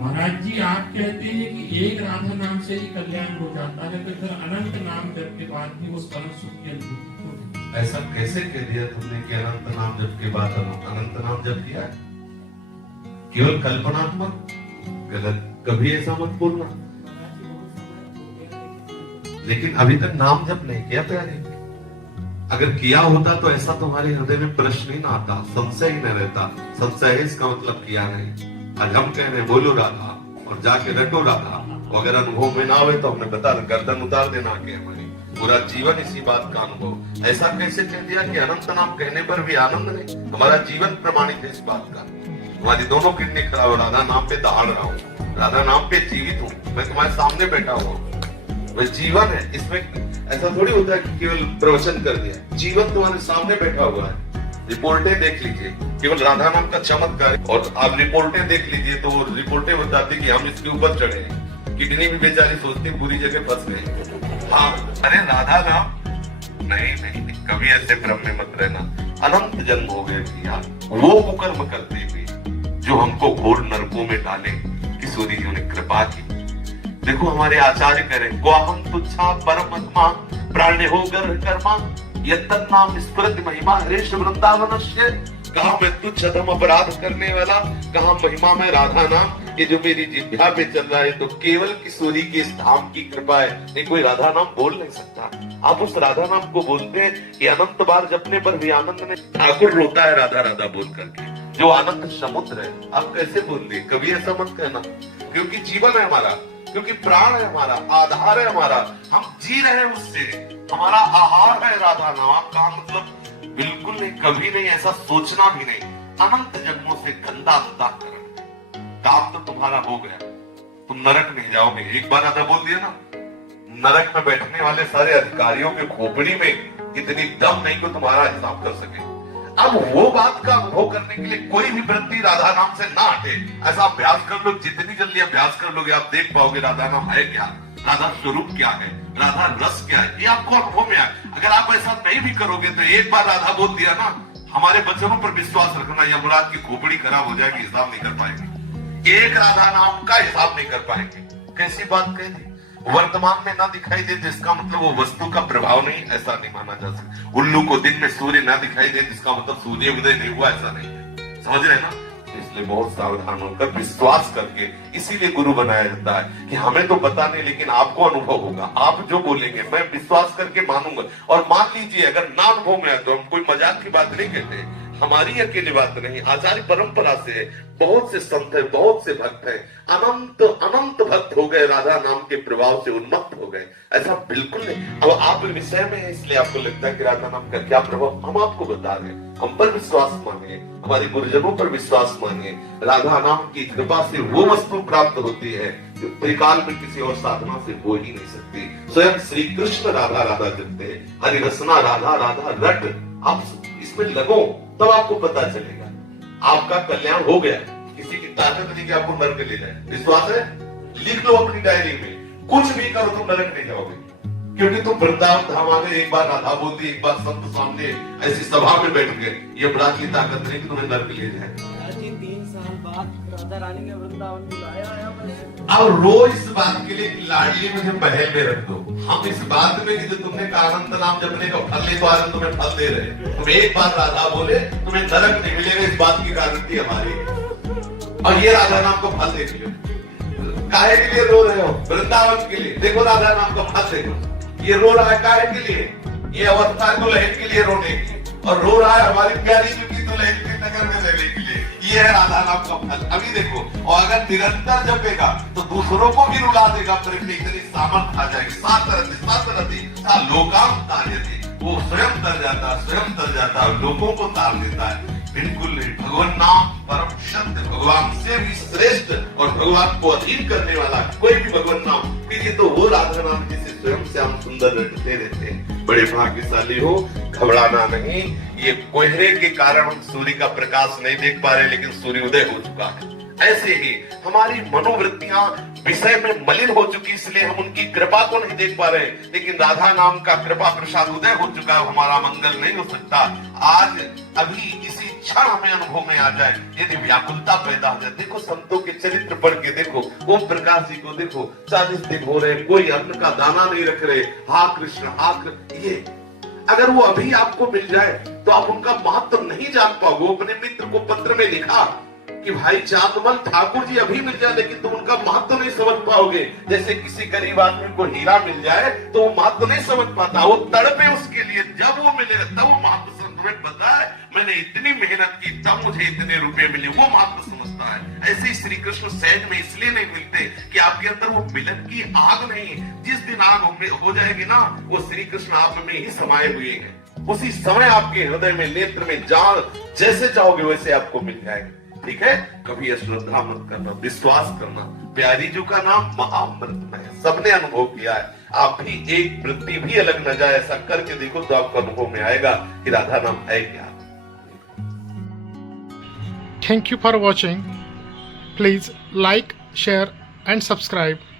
महाराज जी आप कहते हैं कि एक राधा नाम से ही कल्याण हो जाता है, तो फिर अनंत नाम जप के बाद भी वो परम सुख की अनुभूति होती है। ऐसा कैसे कह दिया तुमने कि अनंत नाम जप के बाद अनंत नाम जप किया है? केवल कल्पनात्मक, गलत। कभी ऐसा मत बोलना। लेकिन अभी तक नाम जप नहीं किया प्यारे। अगर किया होता तो ऐसा तुम्हारे हृदय में प्रश्न ही ना आता, संशय ही न रहता। संशय है इसका मतलब किया नहीं। आज हम कह रहे बोलो राधा और जाके रटो राधा, अगर अनुभव में ना हो तो हमने बता गर्दन उतार देना के हमारी पूरा जीवन इसी बात का अनुभव। ऐसा कैसे कह दिया कि अनंत नाम कहने पर भी आनंद नहीं? हमारा जीवन प्रमाणित है इस बात का। हमारी दोनों किडनी खराब, राधा नाम पे दहाड़ रहा हूँ, राधा नाम पे जीवित हूँ, मैं तुम्हारे सामने बैठा हुआ हूँ। वह जीवन है, इसमें ऐसा थोड़ी होता है कि केवल प्रवचन कर दिया। जीवन तुम्हारे सामने बैठा हुआ है। रिपोर्टें देख लीजिए, केवल राधा नाम का चमत्कार। और आप रिपोर्टें देख लीजिए तो रिपोर्टें बताती कि हम इसके ऊपर चढ़े, किडनी भी बेचारी सोचती पूरी जगह फंस गए। हाँ, अरे राधा नाम नहीं नहीं नहीं, कभी ऐसे भ्रम में मत रहना। अनंत जन्म हो गए भैया वो कुकर्म करते हुए जो हमको घोर नरकों में डाले, किशोरी जी ने कृपा की। देखो हमारे आचार्य करें ग्वाहम तुच्छा परमात्मा प्राण्य हो गर्भ कर्मा यत्तन नाम स्मृति महिमा हरेश वृंदावनस्य। कहा मैं तुच्छ अधम अपराध करने वाला, कहा महिमा में राधा नाम। ये जो मेरी जिह्वा पे चल रहा है तो केवल किशोरी के इस धाम की कृपा है, नहीं कोई राधा नाम बोल नहीं सकता। आप उस राधा नाम को बोलते हैं कि अनंत बार जपने पर भी आनंद नहीं। ठाकुर रोता है राधा राधा बोल करके, जो आनंद समुद्र है। आप कैसे बोल रहे? कभी ऐसा मत कहना, क्योंकि जीवन है हमारा, क्योंकि प्राण है हमारा, आधार है हमारा, हम जी रहे हैं उससे। हमारा आहार है राधा नाम का, मतलब बिल्कुल नहीं, कभी नहीं, ऐसा सोचना भी नहीं। अनंत जन्मों से गंदा अंतःकरण, काम तो तुम्हारा हो गया, तुम नरक नहीं जाओगे। एक बार राधा बोल दिया ना, नरक में बैठने वाले सारे अधिकारियों के खोपड़ी में इतनी दम नहीं को तुम्हारा हिसाब कर सके। अब वो बात का अनुभव करने के लिए कोई भी वृत्ति राधा नाम से ना हटे। ऐसा अभ्यास कर लो, जितनी जल्दी अभ्यास कर लोगे आप देख पाओगे राधा नाम है क्या, राधा स्वरूप क्या है, राधा रस क्या है, ये आपको अनुभव में आए। अगर आप ऐसा नहीं भी करोगे तो एक बार राधा बोल दिया ना, हमारे वचनों पर विश्वास रखना, यमराज की खोपड़ी खराब हो जाएगी, हिसाब नहीं कर पाएंगे। एक राधा नाम का हिसाब नहीं कर पाएंगे। कैसी बात कह दी? वर्तमान में ना दिखाई दे जिसका मतलब वो वस्तु का प्रभाव नहीं, ऐसा नहीं माना जा सकता। उल्लू को दिन में सूर्य ना दिखाई दे जिसका मतलब सूर्य उदय नहीं हुआ, ऐसा नहीं है। समझ रहे ना? इसलिए बहुत सावधान होकर विश्वास करके, इसीलिए गुरु बनाया जाता है कि हमें तो पता नहीं लेकिन आपको अनुभव होगा। आप जो बोलेंगे मैं विश्वास करके मानूंगा। और मान लीजिए अगर ना अनुभव में आए तो हम कोई मजाक की बात नहीं कहते, हमारी अकेली बात नहीं, आचार्य परंपरा से है। बहुत से संत है, बहुत से भक्त हैं, अनंत अनंत भक्त हो गए, राधा नाम के प्रभाव से उन्मत्त हो गए। ऐसा बिल्कुल नहीं। अब आप विषय में है इसलिए आपको लगता है कि राधा नाम का क्या प्रभाव, हम आपको बता रहे हैं। हम पर विश्वास मानिए, हमारे गुरुजनों पर विश्वास मानिए। राधा नाम की कृपा से वो वस्तु प्राप्त होती है जो त्रिकाल में किसी और साधना से हो ही नहीं सकती। स्वयं श्री कृष्ण राधा राधा जपते हैं, हरि रसना राधा राधा रट। आप इसमें लगो तब आपको पता चलेगा आपका कल्याण हो गया। किसी की ताकत नहीं कि आपको नरक ले जाए। विश्वास है? लिख लो अपनी डायरी में, कुछ भी करो तुम नरक नहीं जाओगे, क्योंकि तुम वृंदावन धाम आ गए। एक बार राधा बोल दी, एक बार संत सामने ऐसी सभा में बैठ गए, ये बड़ा की ताकत नहीं कि तुम्हें नरक ले जाए। 3 साल बाद राधा रानी ने वृंदावन बुलाया। अब रोज इस बात के लिए लाडली मुझे महल में रख दो। हम इस बात में कि जो तुमने अनंत नाम जपने का फल ले तो आज तुम्हें फल दे रहे। तुम एक बार राधा बोले तुम्हें नरक नहीं मिलेगा, इस बात की गारंटी हमारी। और ये राधा नाम को फल देख लो। काहे के लिए रो रहे हो? वृंदावन के लिए। देखो राधा नाम का फल देखो, ये रो रहा है काहे के लिए? ये अवस्था दुल्हन के लिए रोने की, और रो रहा है हमारी प्यारी की दुल्हन के नगर में रहने के लिए। ये है राधा नाम का फल। अभी देखो, और अगर निरंतर जपेगा तो दूसरों को भी रुला देगा, पर इतनी सामर्थ आ जाएगी। सात लोकाम तार्यते, वो स्वयं तर जाता, स्वयं तर जाता, लोगों को तार देता है। बिल्कुल नहीं, भगवान नाम परम सत्य, भगवान से भी श्रेष्ठ और भगवान को अधीन करने वाला कोई भी भगवान नाम। फिर ये तो वो राधा नाम जिसे स्वयं श्याम सुंदर रटते रहते हैं। बड़े भाग्यशाली हो, घबराना नहीं। ये कोहरे के कारण हम सूर्य का प्रकाश नहीं देख पा रहे, लेकिन सूर्योदय हो चुका है। ऐसे ही हमारी मनोवृत्तियां विषय में मलिन हो चुकी, इसलिए हम उनकी कृपा को नहीं देख पा रहे। लेकिन राधा नाम का कृपा प्रसाद उदय हो चुका है, हमारा मंगल नहीं हो सकता। आज अभी इसी क्षण हमें अनुभव में आ जाए, यदि व्याकुलता पैदा हो जाए। देखो संतों के चरित्र पढ़ के देखो, ओम प्रकाश जी को देखो 40 दिन हो रहे, कोई अन्न का दाना नहीं रख रहे, हा कृष्ण हा कृष्ण। ये अगर वो अभी आपको मिल जाए तो आप उनका महत्व नहीं जान पाओगे। अपने मित्र को पत्र में लिखा कि भाई चांदमल ठाकुर जी अभी मिल जाए, लेकिन तुम उनका महत्व नहीं समझ पाओगे। जैसे किसी गरीब आदमी को हीरा मिल जाए तो वो महत्व नहीं समझ पाता, वो तड़पे उसके लिए, जब वो मिलेगा तब वो महत्व समझ पाता है। मैंने इतनी मेहनत की तब मुझे इतने रुपए मिले, वो महत्व समझता है। ऐसे ही श्री कृष्ण सहज में इसलिए नहीं मिलते कि आपके अंदर वो मिलन की आग नहीं। जिस दिन आग हो जाएगी ना, वो श्री कृष्ण आप में ही समाये हुए हैं। उसी समय आपके हृदय में, नेत्र में, जान जैसे चाहोगे वैसे आपको मिल जाएगा। ठीक है, कभी अश्रद्धा मत करना, विश्वास करना। प्यारी जी का नाम महाअमृत है, सबने अनुभव किया है। आप भी एक वृत्ति भी अलग न जाए, ऐसा करके देखो तो आपको अनुभव में आएगा कि राधा नाम है क्या। Thank you for watching. Please like, share and subscribe.